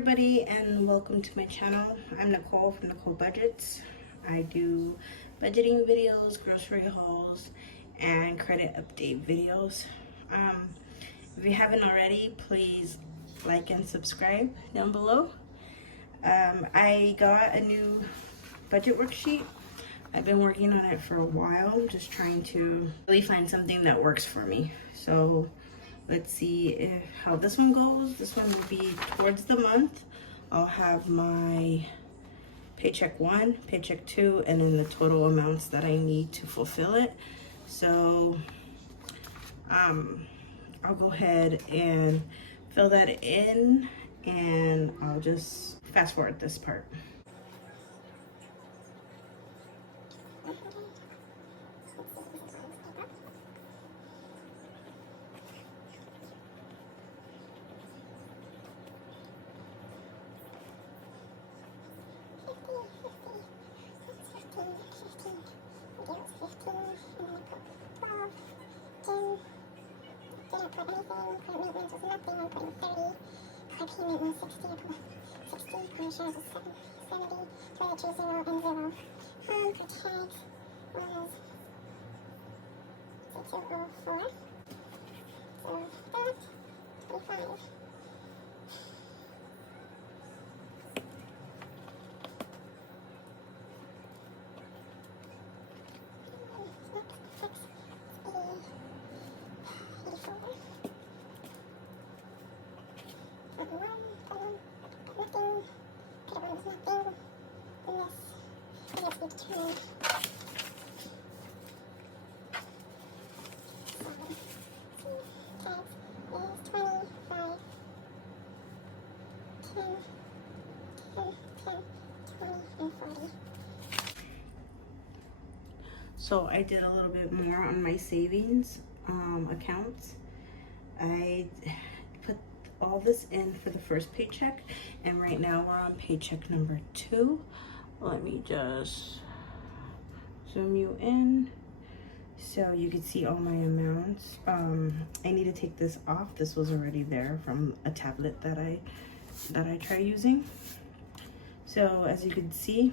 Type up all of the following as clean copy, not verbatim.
everybody, and welcome to my channel. I'm Nicole from Nicole Budgets. I do budgeting videos, grocery hauls, and credit update videos. If you haven't already, please like and subscribe down below. I got a new budget worksheet. I've been working on it for a while, just trying to really find something that works for me. So let's see how this one goes. This one will be towards the month. I'll have my paycheck 1, paycheck 2, and then the total amounts that I need to fulfill it. So I'll go ahead and fill that in, and I'll just fast forward this part. Payment was 60, common shares was 70, toiletries 0 and 0. For tags was 204. So that, 25. So I did a little bit more on my savings accounts. I put all this in for the first paycheck, and right now we're on paycheck number 2. Let me just zoom you in so you can see all my amounts. I need to take this off. This was already there from a tablet that I try using. So as you can see,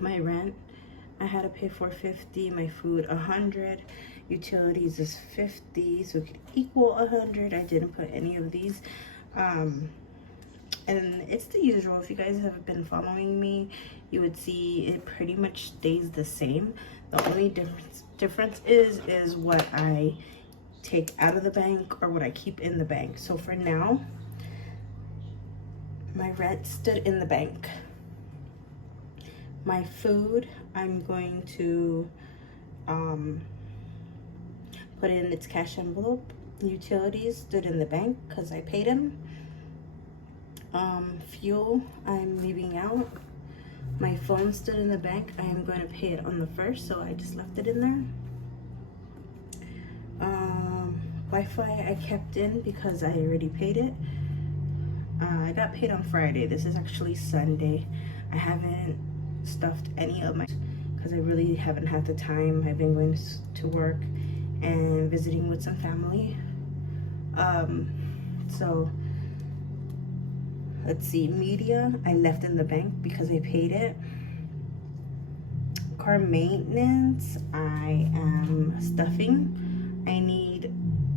my rent, I had to pay $450, my food $100, utilities is $50, so it could equal $100. I didn't put any of these. And it's the usual. If you guys have been following me, you would see it pretty much stays the same. The only difference is what I take out of the bank or what I keep in the bank. So for now, my rent stood in the bank. My food, I'm going to put in its cash envelope. Utilities stood in the bank because I paid him. Fuel, I'm leaving out. My phone stood in the bank. I am going to pay it on the 1st, so I just left it in there. Wi-Fi I kept in because I already paid it. I got paid on Friday. This is actually Sunday. I haven't stuffed any of my, because I really haven't had the time. I've been going to work and visiting with some family. So let's see, media I left in the bank because I paid it. Car maintenance I am stuffing. I need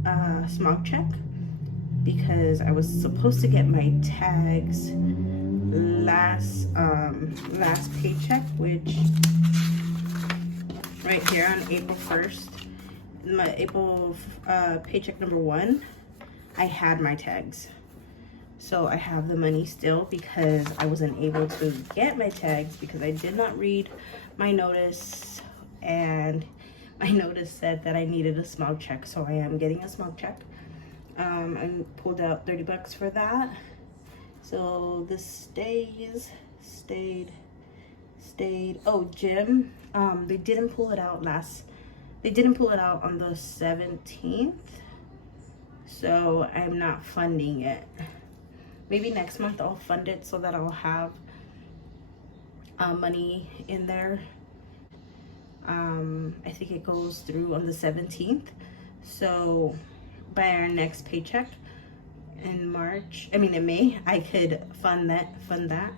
a smog check because I was supposed to get my tags last paycheck, which right here on April 1st, my April paycheck number 1, I had my tags. So I have the money still because I wasn't able to get my tags because I did not read my notice, and my notice said that I needed a smog check, so I am getting a smog check. I pulled out 30 bucks for that. So this stayed. Oh, gym. They didn't pull it out on the 17th. So I'm not funding it. Maybe next month I'll fund it so that I'll have money in there. I think it goes through on the 17th. So by our next paycheck, in May, I could fund that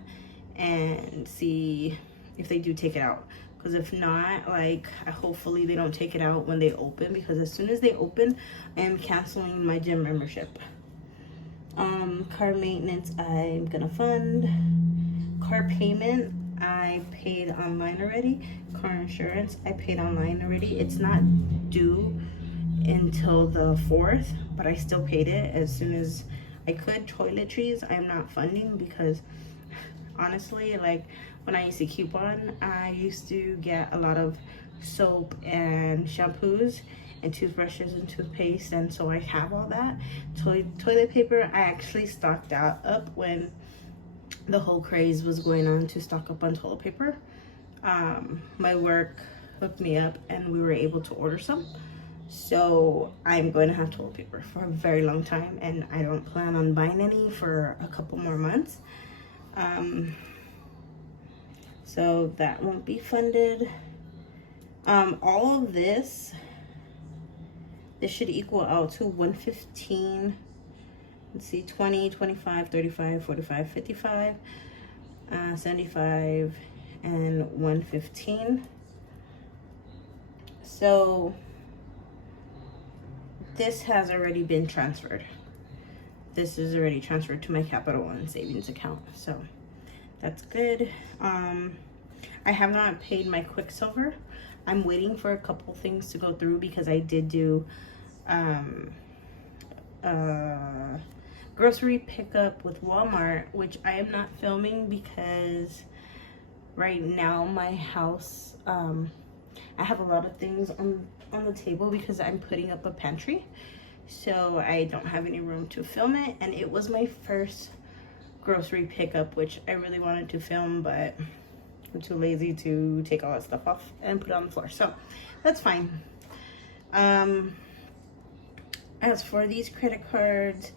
and see if they do take it out. Because if not, like, hopefully they don't take it out when they open, because as soon as they open, I am canceling my gym membership. Car maintenance, I'm gonna fund. Car payment, I paid online already. Car insurance, I paid online already. It's not due until the 4th, but I still paid it as soon as I could. Toiletries, I'm not funding because honestly, like, when I used to coupon, I used to get a lot of soap and shampoos and toothbrushes and toothpaste, and so I have all that. Toilet paper, I actually stocked up when the whole craze was going on to stock up on toilet paper. My work hooked me up and we were able to order some. So I'm going to have toilet paper for a very long time, and I don't plan on buying any for a couple more months. So that won't be funded. All of this should equal out to 115. Let's see, 20, 25, 35, 45, 55, 75, and 115. So this has already been transferred. This is already transferred to my Capital One savings account, so that's good. I have not paid my Quicksilver. I'm waiting for a couple things to go through because I did do grocery pickup with Walmart, which I am not filming because right now my house, I have a lot of things on the table because I'm putting up a pantry, so I don't have any room to film it. And it was my first grocery pickup, which I really wanted to film, but I'm too lazy to take all that stuff off and put it on the floor, so that's fine. As for these credit cards,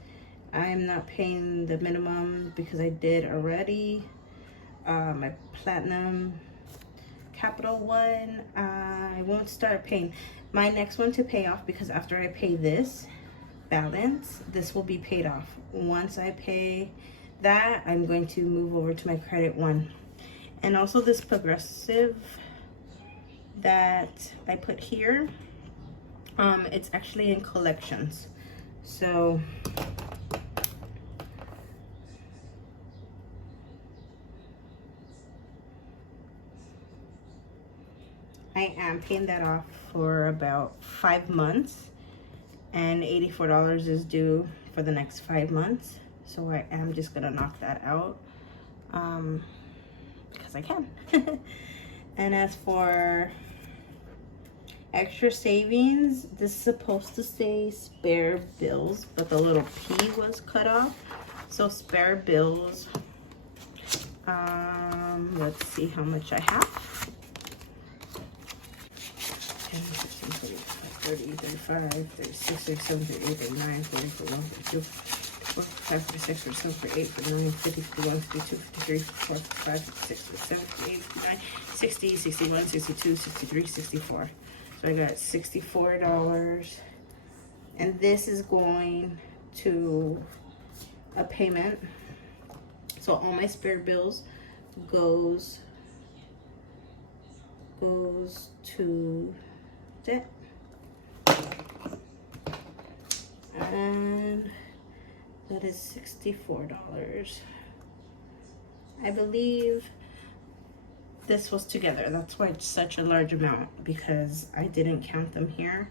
I'm not paying the minimum because I did already. My Platinum, Capital One, I won't start paying. My next one to pay off, because after I pay this balance, this will be paid off. Once I pay that, I'm going to move over to my Credit One. And also this Progressive that I put here, it's actually in collections. So I am paying that off for about 5 months, and $84 is due for the next 5 months. So I am just gonna knock that out because I can. And as for extra savings, this is supposed to say spare bills, but the little P was cut off. So spare bills, let's see how much I have. 10, 15, 30, 35, 36, 37, 38, 39, 40, 41, 42, 45, 46, 47, 48, 49, 50, 51, 52, 53, 54, 55, 56, 57, 58, 59, 60, 61, 62, 63, 64. So I got $64. And this is going to a payment. So all my spare bills goes to debt. And that is $64. I believe this was together. That's why it's such a large amount, because I didn't count them here.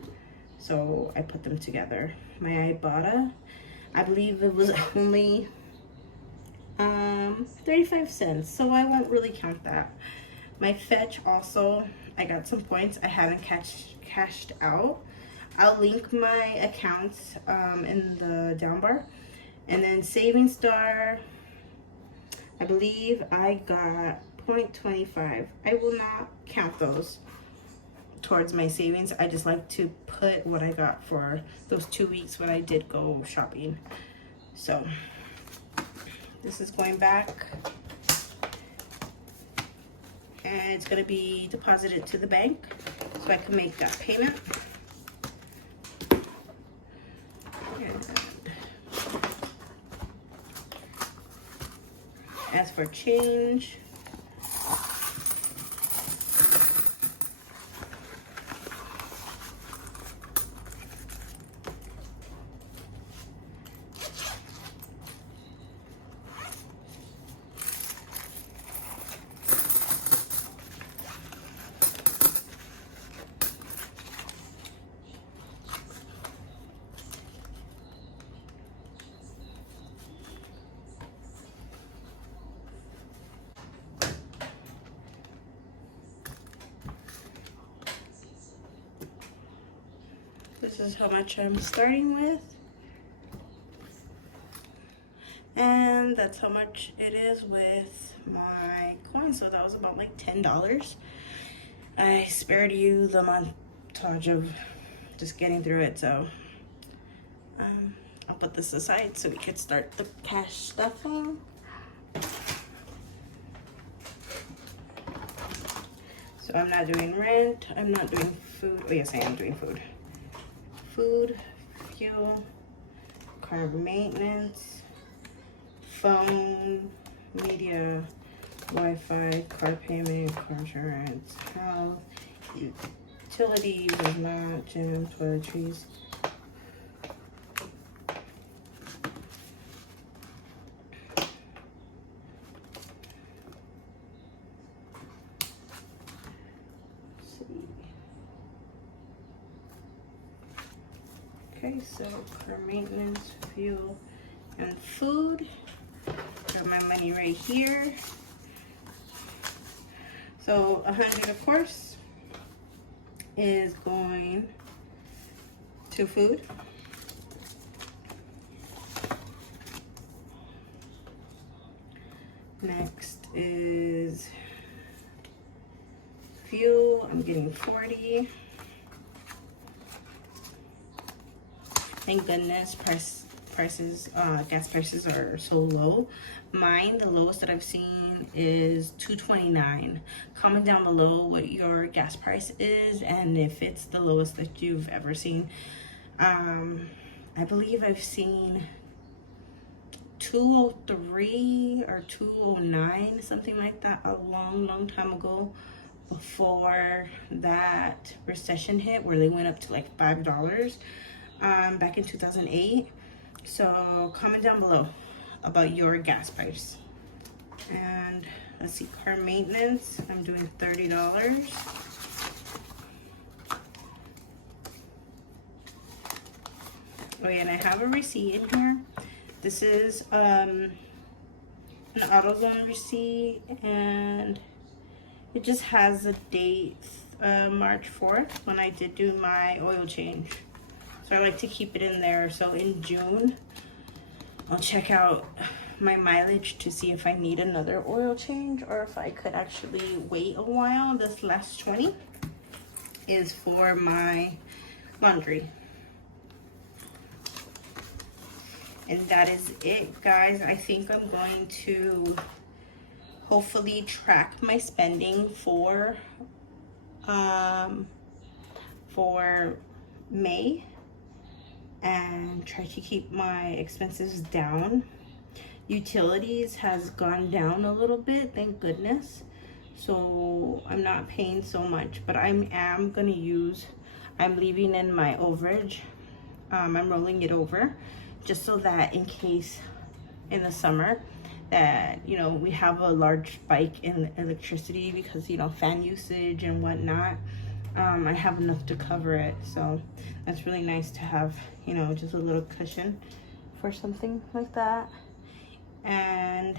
So I put them together. My Ibotta, I believe it was only 35 cents. So I won't really count that. My Fetch also, I got some points I haven't cashed out. I'll link my accounts in the down bar. And then Saving Star, I believe I got 0.25. I will not count those towards my savings. I just like to put what I got for those 2 weeks when I did go shopping. So this is going back, and it's going to be deposited to the bank so I can make that payment. As for change, this is how much I'm starting with. And that's how much it is with my coins. So that was about like $10. I spared you the montage of just getting through it. So I'll put this aside so we could start the cash stuffing. So I'm not doing rent. I'm not doing food. Oh yes, I am doing food. Food, fuel, car maintenance, phone, media, Wi-Fi, car payment, car insurance, health, utilities, is not, gym, toiletries. Okay, so car maintenance, fuel, and food. Got my money right here. So 100, of course, is going to food. Next is fuel. I'm getting 40. Thank goodness gas prices are so low. Mine, the lowest that I've seen is $2.29. Comment down below what your gas price is and if it's the lowest that you've ever seen. I believe I've seen $2.03 or $2.09, something like that, a long time ago, before that recession hit where they went up to like $5. Back in 2008. So comment down below about your gas price. And let's see, car maintenance, I'm doing $30. Oh yeah, and I have a receipt in here. This is an AutoZone receipt, and it just has a date, March 4th, when I did do my oil change. So I like to keep it in there. So in June, I'll check out my mileage to see if I need another oil change or if I could actually wait a while. This last 20 is for my laundry. And that is it, guys. I think I'm going to hopefully track my spending for May and try to keep my expenses down. Utilities has gone down a little bit, thank goodness. So I'm not paying so much, but I'm leaving in my overage. I'm rolling it over just so that in case in the summer that, you know, we have a large spike in electricity because, you know, fan usage and whatnot, I have enough to cover it. So that's really nice to have, you know, just a little cushion for something like that. And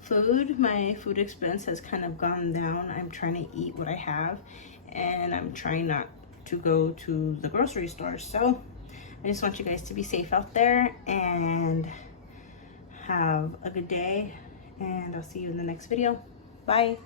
food, my food expense has kind of gone down. I'm trying to eat what I have, and I'm trying not to go to the grocery store. So I just want you guys to be safe out there and have a good day, and I'll see you in the next video. Bye.